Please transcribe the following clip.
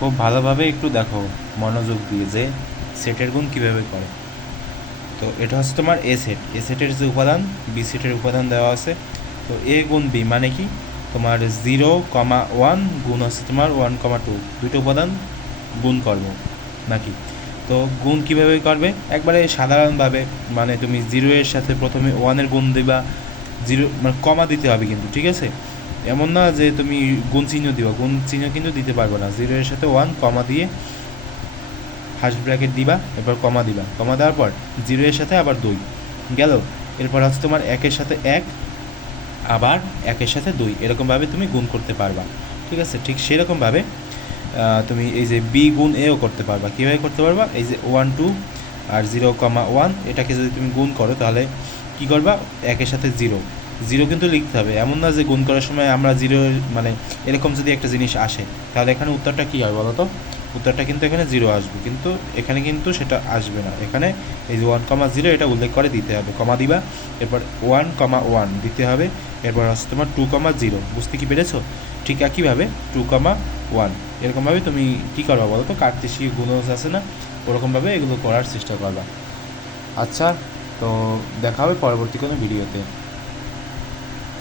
খুব ভালোভাবে একটু দেখো মনোযোগ দিয়ে যে সেটের গুণ কীভাবে করে। তো এটা হচ্ছে তোমার এ সেট এ সেটের যে উপাদান বি সেটের উপাদান দেওয়া আছে, তো এ গুণ বি মানে কি? তোমার জিরো কমা ওয়ান গুণ হচ্ছে তোমার ওয়ান কমা টু দুটো উপাদান গুণ করব নাকি? তো গুণ কীভাবে করবে? একবারে সাধারণভাবে মানে তুমি জিরো এর সাথে প্রথমে ওয়ানের গুণ দিবা জিরো মানে কমা দিতে হবে কিন্তু, ঠিক আছে? এমন না যে তুমি গুণ চিহ্ন দিবা, গুণ চিহ্ন কিন্তু দিতে পারবে না। জিরো এর সাথে ওয়ান কমা দিয়ে হাস ব্র্যাকেট দিবা, এরপর কমা দিবা। কমা দেওয়ার পর জিরো এর সাথে আবার দুই। গেল। এরপর হচ্ছে তোমার একের সাথে এক, আবার একের সাথে দুই। এরকমভাবে তুমি গুণ করতে পারবা। ঠিক আছে? ঠিক সেরকমভাবে তুমি এই যে বি গুণ এও করতে পারবা। কীভাবে করতে পারবা? এই যে ওয়ান টু আর জিরো কমা ওয়ান এটাকে যদি তুমি গুণ করো, তাহলে কি করবা? একের সাথে জিরো জিরো কিন্তু লিখতে হবে। এমন না যে গুণ করার সময় আমরা জিরো মানে এরকম যদি একটা জিনিস আসে, তাহলে এখানে উত্তরটা কী হয় বলো তো উত্তরটা কিন্তু এখানে জিরো আসবে। কিন্তু এখানে কিন্তু সেটা আসবে না। এখানে এই যে ওয়ান কমা জিরো এটা উল্লেখ করে দিতে হবে। কমা দিবা, এরপর ওয়ান কমা ওয়ান দিতে হবে। এরপর হচ্ছে তোমার টু কমা জিরো বুঝতে কি পেরেছ? ঠিক একইভাবে টু কমা ওয়ান এরকমভাবে তুমি কী করবা বলো তো কার্তেশীয় গুণজ আছে না? ওরকমভাবে এগুলো করার চেষ্টা করবা। আচ্ছা তো দেখা হবে পরবর্তী কোনো ভিডিওতে